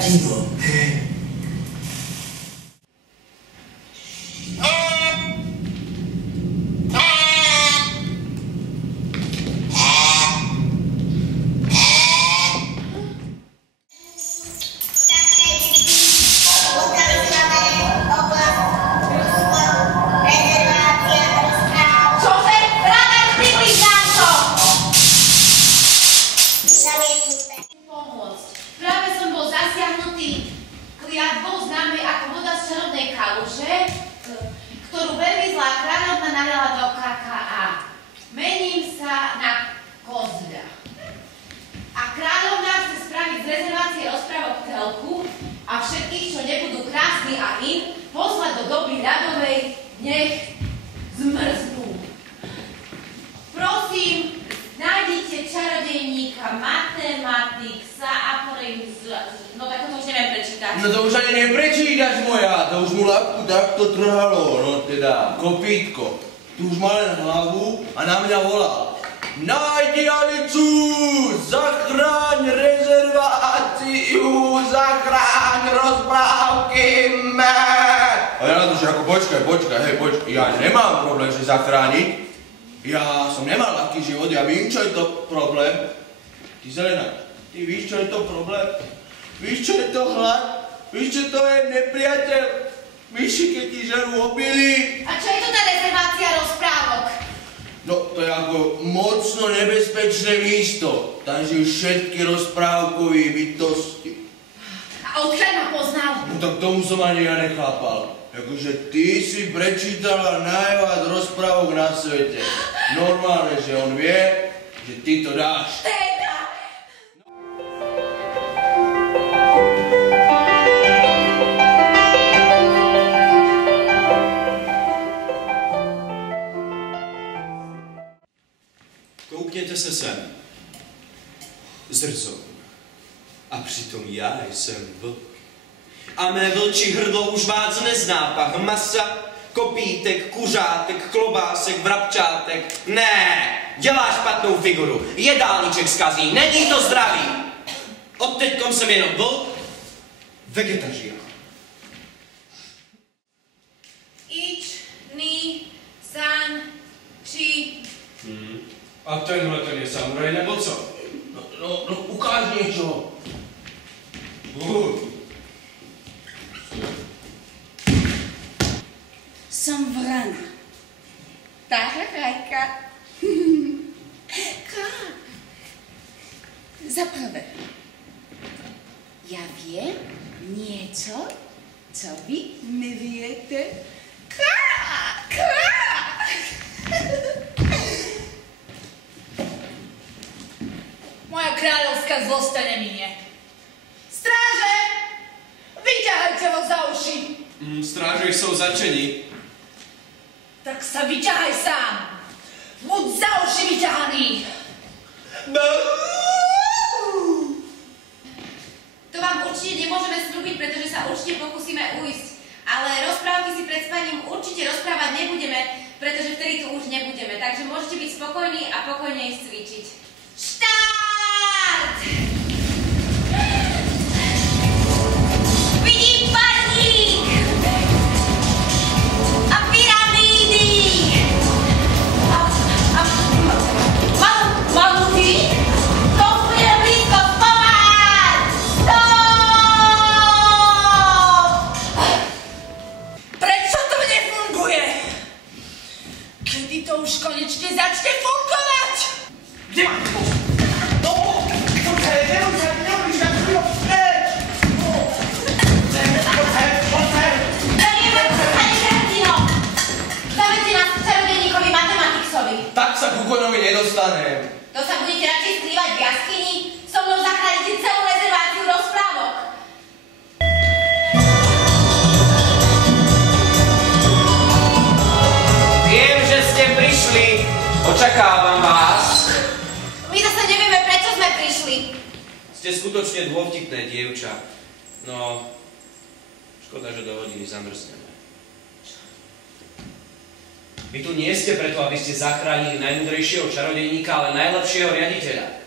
divo. Kliatbou známej ako voda z čarodnej kaluže, ktorú veľmi zlá kráľovna naliala do KKA. Mením sa na Kozľa. A kráľovna chce spraviť z rezervácie rozprávok telku a všetkých, čo nebudú krásni a in, poslať do doby ľadovej, nech zmrznú. Prosím, nájdite čarodejníka Matematiksa a no tak to už neviem prečítať. No to už ani neprečítaš moja, to už mu labku takto trhalo, no teda, kopítko. Tu už má len hlavu a na mňa volal. Nájdi Alicu, zachráň rezerváciu, zachráň rozprávky mé. A ja na to, že ako počkaj, ja nemám problém, že zachrániť. Ja som nemal ľahký život, ja vím, čo je to problém. Ty Zelena, ty víš, čo je to problém? Víš, čo je to hlad? Víš, čo to je nepriateľ? Myši, keď ti žerú obilí. A čo je to tá rezervácia rozprávok? No, to je ako mocno nebezpečné místo. Tam žijú všetky rozprávkové bytosti. A odkiaľ ma poznal? No tak tomu som ani ja nechápal. Akože ty si prečítala najviac rozprávok na svete. Normálne, že on vie, že ty to dáš. Koukněte se sem. Zrcou. A přitom já jsem vlk. A mé vlčí hrdlo už vás nezná pach masa, kopítek, kuřátek, klobásek, vrabčátek. Ne, dělá špatnou figuru, jedálníček zkazí, není to zdravý. Odteďkom jsem jenom vlk, vegetarián. Ič, ni, san, či. A tenhle ten je samuraj nebo co? No, ukáž niečo. Som vrana. Tararajka. Za prvé, ja viem niečo, co vy neviete. Moja kráľovská zlosť ťa neminie. Stráže! Vyťahajte ho za uši! Stráže jsou začeni. Tak sa vyťahaj sám! Buď za uši vyťahaný! To vám určite nemôžeme slúbiť, pretože sa určite pokúsime ujsť. Ale rozprávky si pred spaním určite rozprávať nebudeme, pretože vtedy tu už nebudeme. Takže môžete byť spokojní a pokojne ísť cvičiť. Štart! Vidím parník! A pyramídy! A mamuty? To bude blízko, pomáhať! Stop! Prečo to nefunguje? Kedy to už konečne začne fungovať? Kde máš to? No, poďte, neuč sa chvíľu vstreť! Poďte! Zamieme sa Hrdino! Zavedzte nás k čarodejníkovi Matematiksovi. Tak sa ku koňovi nedostanem. To sa budete radšej skrývať v jaskyni? So mnou zachránite celú rezerváciu rozprávok. Viem, že ste prišli. Očakávam vás. My zase nevieme, prečo sme prišli. Ste skutočne dôvtipné dievča. No, škoda, že do hodiny zamrzneme. Vy tu nie ste preto, aby ste zachránili najmudrejšieho čarodejníka, ale najlepšieho riaditeľa.